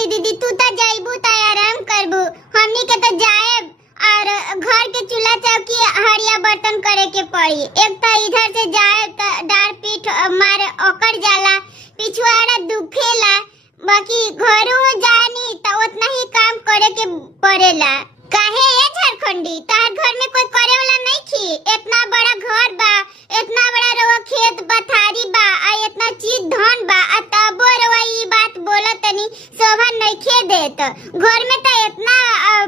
झारखंडी दीदी तू तो जाइबू तो आराम करबू, हमनी के तो जाए और घर के चूल्हा चौकी हरिया बर्तन करे के पड़ी। एक तो इधर से जाए तो डार पीठ मारे ओकर जाला, पिछवाड़ा दुखेला, बाकी घरों जानी तो उतना ही काम करे के पड़ेला। काहे ये झारखंडी तार घर में कोई करे वाला नहीं थी? इतना बड़ा घर बा, इतना बड़ा रवा खेत बथारी बा, आ इतना चीज धन बा, आ तबो रवा ई बात बोलत तनी शोभा नहीं खे देत। घर में तो इतना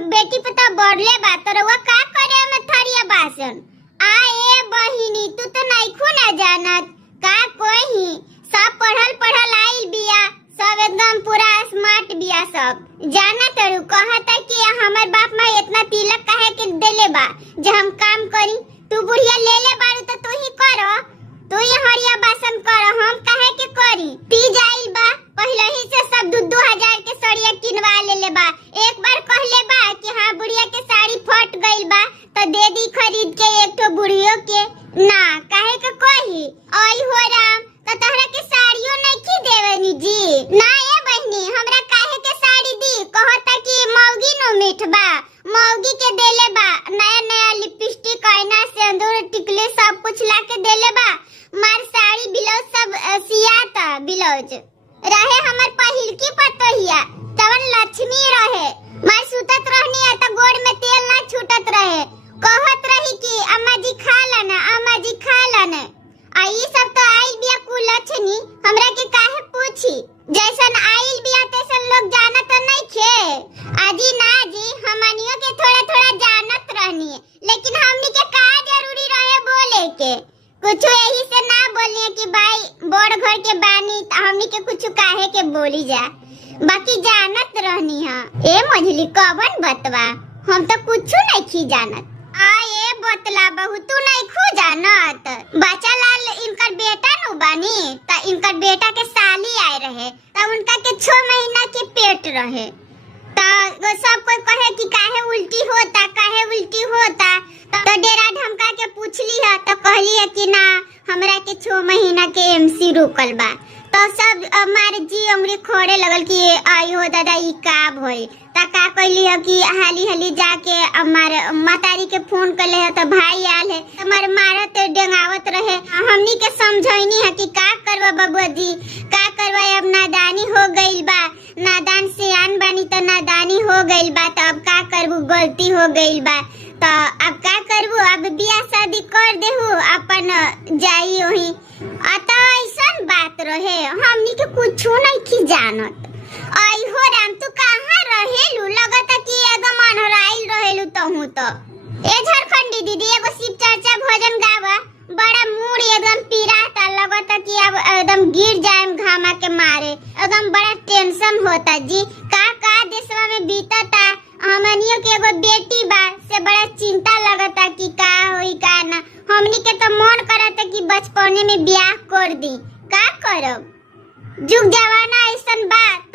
बेटी पता बढ़ले बा, तो रवा का करे में थरिया बासन। आ ए बहिनी तू तो नहीं खुना जानत का कोई सब पढ़ल आइल बिया, सब एकदम पूरा स्मार्ट बिया, सब जाना तरू कहता कि हमर बाप मां इतना तिलक काहे के देले बा जे हम काम करी। तू बुढ़िया ले ले बारू तो तू ही करो, तू ही हरिया बासन करो, हम काहे के करी। ती जाइल बा पहले ही से सब 2-2 हजार के साड़ियां किनवा ले बा। एक बार कहले बा कि हां बुढ़िया के साड़ी फट गइल बा तो दे दी खरीद के एक तो बुढ़ियो के, ना काहे के कही। आई हो राम तो तहरा के साड़ियों नहीं की देवनी जी। ना ये बहनी हमरा काहे के साड़ी दी, कहता कि मौगी नो मीठ बा, मौगी के देले बा नया लिपस्टिक आईना सिंदूर टिकले सब कुछ ला के देले बा। मार साड़ी ब्लाउज सब सियाता ब्लाउज रहे हमर पहिल की पतोहिया तवन लक्ष्मी रहे। मार सुतत रहनी है तो गोड़ में तेल ना छूटत रहे, कहत रही कि अम्मा जी खा लाना, अम्मा जी खा लाना। आ ई सब तो आइल बिया कुलछनी, हमरा के काहे पूछी, जैसन आइल बिया तैसन लोग जानत नहीं खे। आजी ना जी हमनियो के थोड़ा जानत रहनी है, लेकिन हमनी के का जरूरी रहे बोले के, कुछ यही से ना बोलिए कि भाई बड़ घर के बानी हमनी के कुछ काहे के बोली जा, बाकी जानत रहनी है। ए मझली कवन बतवा, हम तो कुछ नहीं खी जानत। आ ये बतला बहु तू नहीं खू जानत। बच्चा लाल इनकर बेटा नु बानी त इनकर बेटा के साली आए रहे त उनका के 6 महीना के पेट रहे, त सब कोई कहे कि काहे उल्टी होता, काहे उल्टी होता, तो डेरा ढमका के पूछली है तो कहली है कि ना हमरा के 6 महीना के एमसी रुकल बा। तो सब हमारे जी उंगली खोड़े लगल कि आई हो दादा ई का भइल। ता का कहली है कि हाली जाके हमारे मातारी के फोन करले है तो भाई आल है, हमारे मारत डेंगावत रहे। हमनी के समझैनी है कि का करवा बबुआ जी, का करवा, अब नादानी हो गइल बा, नादान से आन बानी तो नादानी हो गइल बा, तो अब का करबू, गलती हो गइल बा, तो अब का करबू, अब बियाह शादी कर देहू अपन जाई वही। अत ऐसन बात रहे, हमनी के कुछो नहीं की जानत। आई हो राम तू कहां रहेलू, लगता कि एकदम अनहराइल रहेलू तहू तो। ए झारखंडी दीदी एगो शिव चर्चा भजन गावा, बड़ा मूड एकदम पीराता, लगता कि अब एकदम गिर जाएम घामा के मारे, एकदम बड़ा टेंशन होता जी। का देशवा में बीतता, हमनियो के एगो बेटी बा से बड़ा चिंता लगता कि का होई का ना। हमनी के तो मन करता कि बचपने में ब्याह कर दी, का करब, जुग जमाना ऐसन बात।